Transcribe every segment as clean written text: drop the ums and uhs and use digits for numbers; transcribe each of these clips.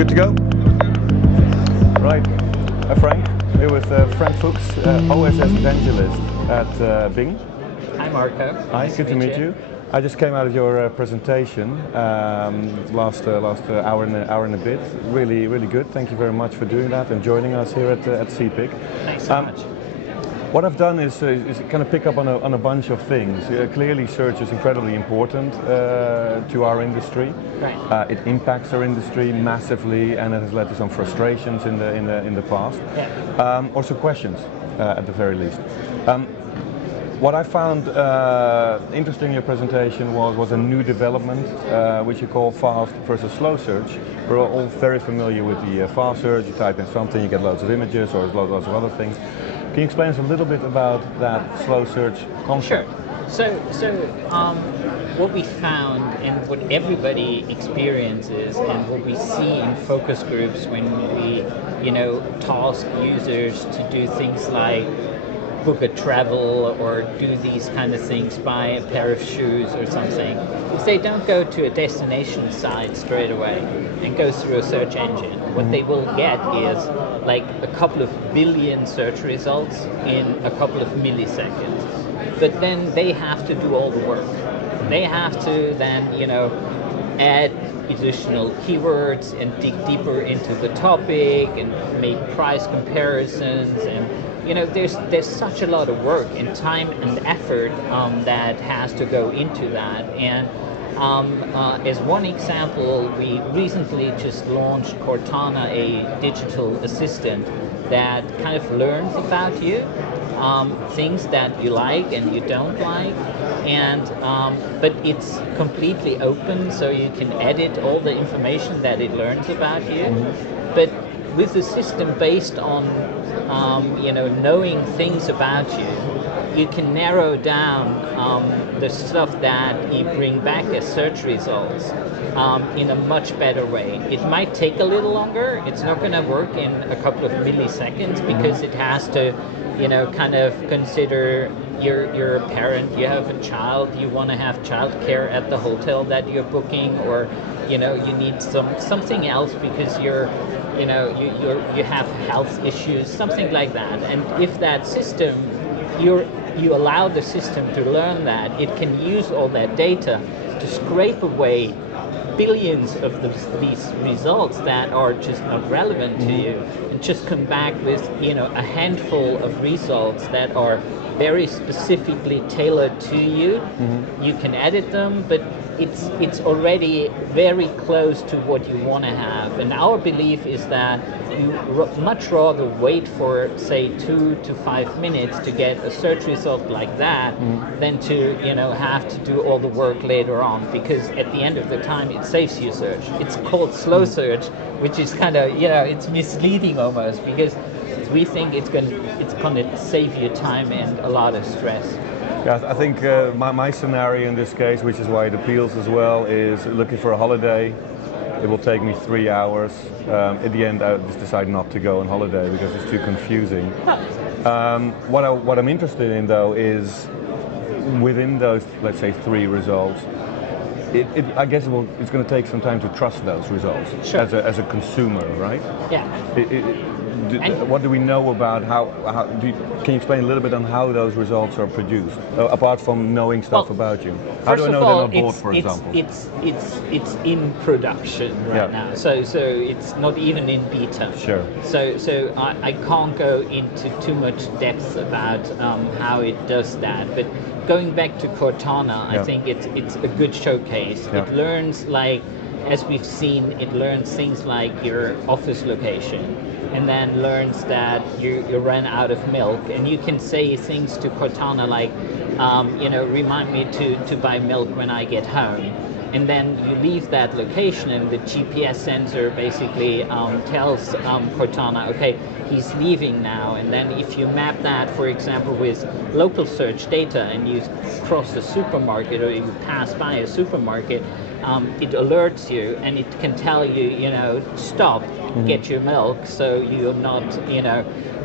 Good to go? Right. Frank, here with Frank Fuchs, OSS evangelist at Bing. Hi Marco. Hi, good to meet you. I just came out of your presentation last hour and a bit. Really good. Thank you very much for doing that and joining us here at Cepic. Thanks so much. What I've done is kind of pick up on a bunch of things. Clearly, search is incredibly important to our industry. Right. It impacts our industry massively, and it has led to some frustrations in the past. Yeah. Also questions, at the very least. What I found interesting in your presentation was a new development, which you call fast versus slow search. We're all very familiar with the fast search. You type in something, you get loads of images or loads of other things. Can you explain us a little bit about that slow search concept? Sure. So what we found and what everybody experiences and what we see in focus groups when we, task users to do things like book a travel or do these kind of things, buy a pair of shoes or something, if they don't go to a destination site straight away and go through a search engine, what they will get is like a couple of billion search results in a couple of milliseconds. But then they have to do all the work. They have to then, add additional keywords and dig deeper into the topic and make price comparisons, and there's such a lot of work and time and effort that has to go into that. And as one example, we recently just launched Cortana, a digital assistant that kind of learns about you, things that you like and you don't like, and but it's completely open, so you can edit all the information that it learns about you. But with a system based on knowing things about you, you can narrow down the stuff that you bring back as search results in a much better way. It might take a little longer. It's not going to work in a couple of milliseconds because it has to, kind of consider you're a parent, you have a child, you want to have childcare at the hotel that you're booking, or you need something else because you have health issues, something like that. And if that system, you allow the system to learn that, it can use all that data to scrape away billions of these results that are just not relevant to you, and just come back with a handful of results that are very specifically tailored to you. You can edit them, but it's already very close to what you want to have. And our belief is that you much rather wait for, say, 2 to 5 minutes to get a search result like that than to have to do all the work later on, because at the end of the time it saves you search. It's called slow search, which is kind of it's misleading almost, because we think it's going to save you time and a lot of stress. Yeah, I think my scenario in this case, which is why it appeals as well, is looking for a holiday. It will take me 3 hours. At the end, I just decide not to go on holiday because it's too confusing. What I'm interested in, though, is within those, let's say, 3 results, I guess it's going to take some time to trust those results. Sure. As a consumer, right? Yeah. What do we know about can you explain a little bit on how those results are produced, apart from knowing stuff about you? How do I know they're not bought, for example? It's in production right now, so it's not even in beta. Sure. So I can't go into too much depth about how it does that, but going back to Cortana, I think it's a good showcase. Yeah. It learns, like, as we've seen, it learns things like your office location, and then learns that you ran out of milk, and you can say things to Cortana like, remind me to buy milk when I get home. And then you leave that location, and the GPS sensor basically tells Cortana, okay, he's leaving now. And then if you map that, for example, with local search data, and you cross a supermarket or you pass by a supermarket, it alerts you, and it can tell you, stop, get your milk, so you're not,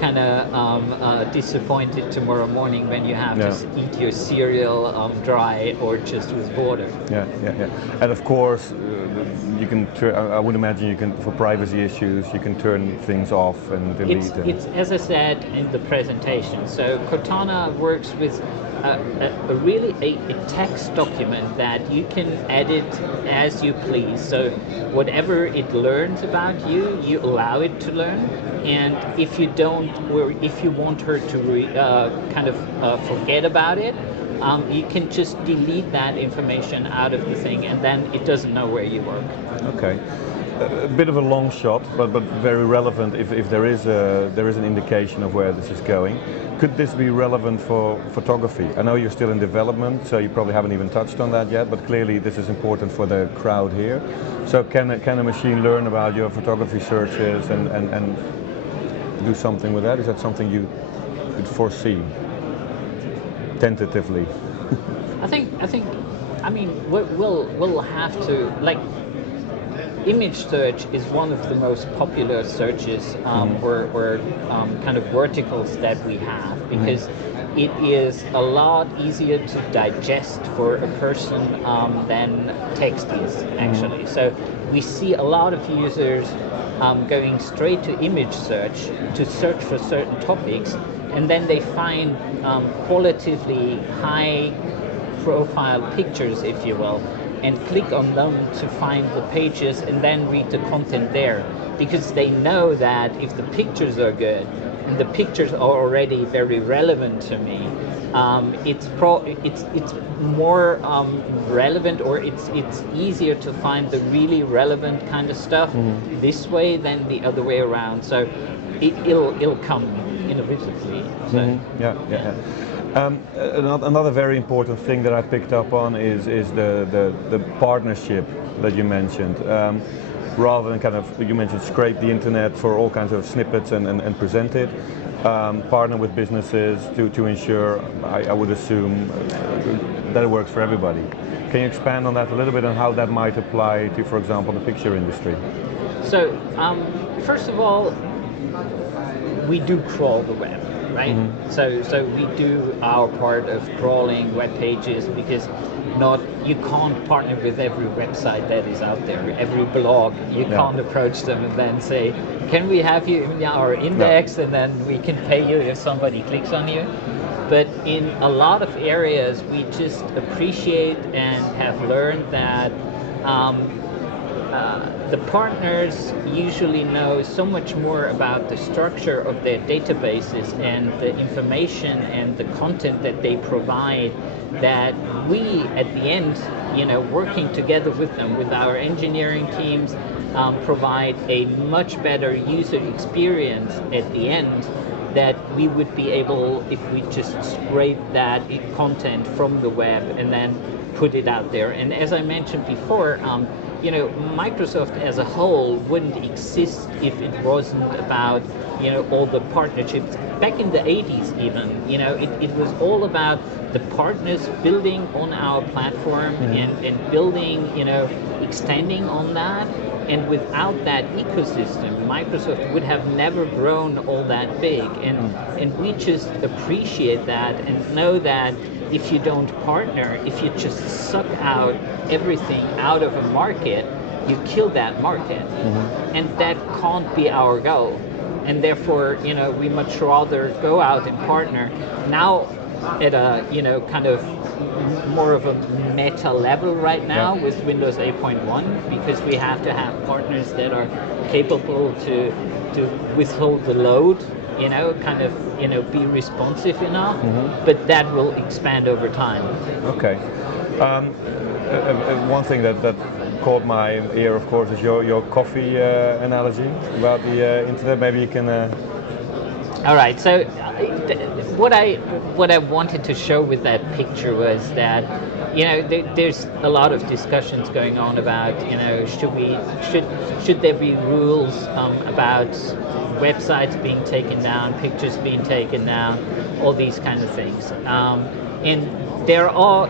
kind of disappointed tomorrow morning when you have to eat your cereal dry or just with water. Yeah. And of course, you can. I would imagine you can, for privacy issues, you can turn things off and delete. It's as I said in the presentation. So Cortana works with really a text document that you can edit as you please. So whatever it learns about you, you allow it to learn. And if you don't, or if you want her to forget about it, you can just delete that information out of the thing, and then it doesn't know where you work. Okay. A bit of a long shot, but very relevant if there is an indication of where this is going. Could this be relevant for photography? I know you're still in development, so you probably haven't even touched on that yet, but clearly this is important for the crowd here. So can a machine learn about your photography searches and do something with that? Is that something you could foresee tentatively? I mean, we'll have to, like, image search is one of the most popular searches or kind of verticals that we have, because it is a lot easier to digest for a person than text is, actually. So we see a lot of users going straight to image search to search for certain topics, and then they find qualitatively high profile pictures, if you will, and click on them to find the pages and then read the content there, because they know that if the pictures are good and the pictures are already very relevant to me, it's more relevant, or it's easier to find the really relevant kind of stuff this way than the other way around. So it'll come inevitably. So. Yeah. Another very important thing that I picked up on is the partnership that you mentioned. Rather than you mentioned scrape the internet for all kinds of snippets and present it, partner with businesses to ensure, I would assume, that it works for everybody. Can you expand on that a little bit and how that might apply to, for example, the picture industry? So, first of all, we do crawl the web. Right? So we do our part of crawling web pages, because you can't partner with every website that is out there, every blog. You can't approach them and then say, can we have you in our index, and then we can pay you if somebody clicks on you. But in a lot of areas, we just appreciate and have learned that the partners usually know so much more about the structure of their databases and the information and the content that they provide, that we, at the end, working together with them, with our engineering teams, provide a much better user experience at the end, that we would be able, if we just scrape that content from the web and then put it out there. And as I mentioned before, Microsoft as a whole wouldn't exist if it wasn't about, all the partnerships. Back in the 80s even, it was all about the partners building on our platform and building, extending on that. And without that ecosystem, Microsoft would have never grown all that big. And we just appreciate that and know that if you don't partner, if you just suck out everything out of a market, you kill that market. And that can't be our goal. And therefore, we much rather go out and partner now at a, kind of more of a meta level right now with Windows 8.1, because we have to have partners that are capable to withhold the load, be responsive enough, but that will expand over time. Okay. One thing that caught my ear, of course, is your coffee analogy about the internet. Maybe you can... All right, so what I wanted to show with that picture was that, there's a lot of discussions going on about, should there be rules about websites being taken down, pictures being taken down, all these kind of things. And there are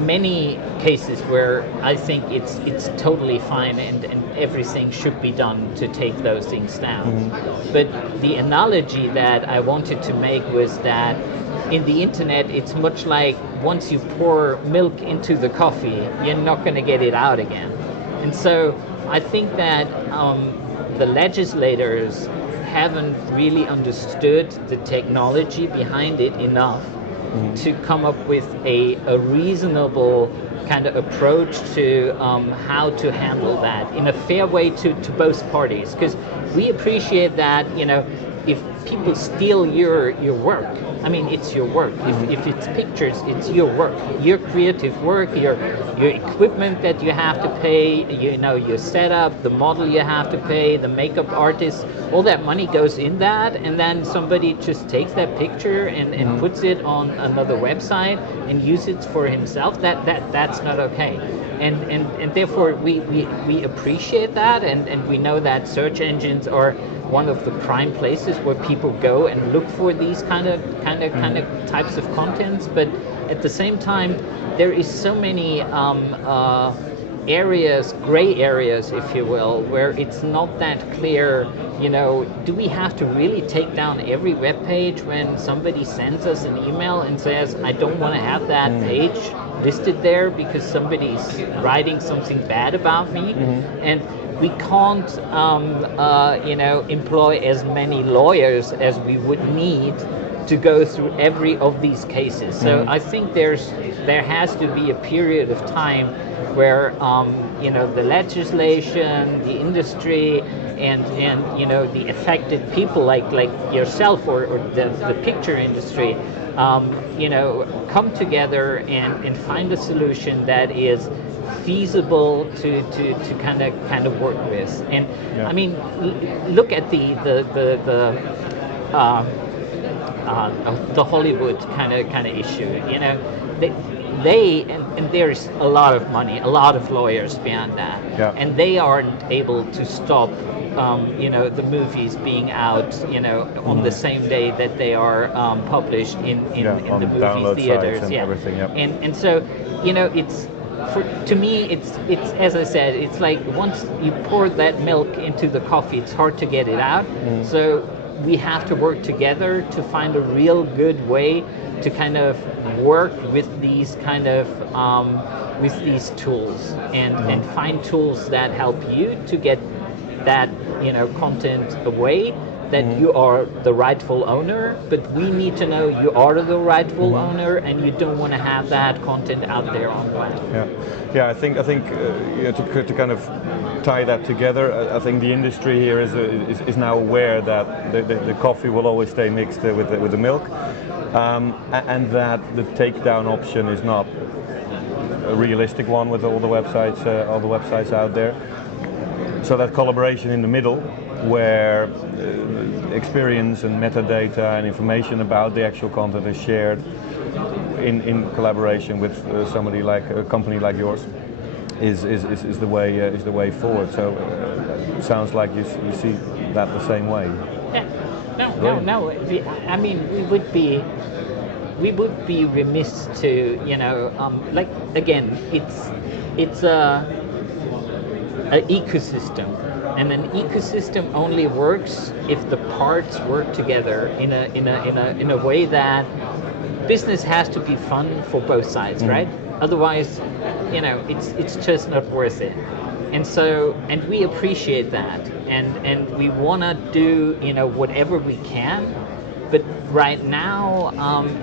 many cases where I think it's totally fine and everything should be done to take those things down. But the analogy that I wanted to make was that in the internet, it's much like once you pour milk into the coffee, you're not going to get it out again. And so I think that the legislators haven't really understood the technology behind it enough to come up with a reasonable kind of approach to how to handle that in a fair way to both parties. Because we appreciate that, if people steal your work, I mean, it's your work. If it's pictures, it's your work, your creative work, your equipment that you have to pay, your setup, the model you have to pay, the makeup artist, all that money goes in that, and then somebody just takes that picture and puts it on another website and uses it for himself. That's not okay. And therefore we appreciate that, and we know that search engines are one of the prime places where people go and look for these kind of types of contents. But at the same time, there is so many areas, gray areas, if you will, where it's not that clear. Do we have to really take down every web page when somebody sends us an email and says, I don't want to have that page listed there because somebody's writing something bad about me? And we can't, employ as many lawyers as we would need to go through every of these cases. So I think there has to be a period of time where, the legislation, the industry, and the affected people like yourself or the picture industry, come together and find a solution that is feasible to kind of work with. And I mean, look at the Hollywood kind of issue. They and there's a lot of money, a lot of lawyers behind that, and they aren't able to stop the movies being out on the same day that they are published in the movie theaters and everything. And so it's to me it's as I said, it's like once you pour that milk into the coffee, it's hard to get it out. So we have to work together to find a real good way to kind of work with these kind of with these tools and find tools that help you to get that content away, that you are the rightful owner, but we need to know you are the rightful owner and you don't want to have that content out there online. I think to kind of tie that together, I think the industry here is now aware that the coffee will always stay mixed with the milk, and that the takedown option is not a realistic one with all the websites out there. So that collaboration in the middle, where experience and metadata and information about the actual content is shared in collaboration with somebody like a company like yours, is the way forward. So it sounds like you see that the same way. No. I mean, we would be remiss to like, again, it's an ecosystem, and an ecosystem only works if the parts work together in a way that business has to be fun for both sides, right? Otherwise, it's just not worth it. And so, and we appreciate that, and we want to do whatever we can. But right now,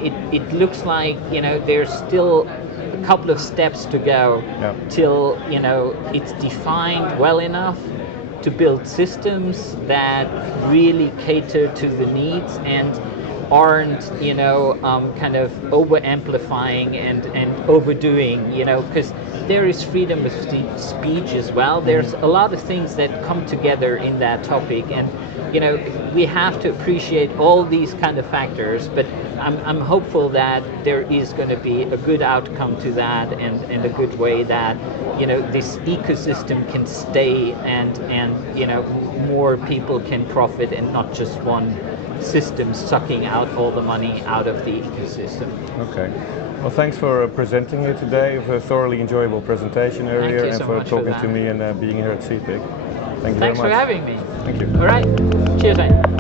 it looks like there's still a couple of steps to go till it's defined well enough to build systems that really cater to the needs and aren't kind of over amplifying and overdoing, because there is freedom of speech as well. There's a lot of things that come together in that topic, and we have to appreciate all these kind of factors, but I'm hopeful that there is going to be a good outcome to that, and a good way that, you know, this ecosystem can stay, and you know, more people can profit, and not just one system sucking out all the money out of the ecosystem. Okay. Well, thanks for presenting here today. It was a thoroughly enjoyable presentation earlier, and for talking to me and being here at Cepic. Thank you very much. Thanks for having me. Thank you. All right. Cheers, mate.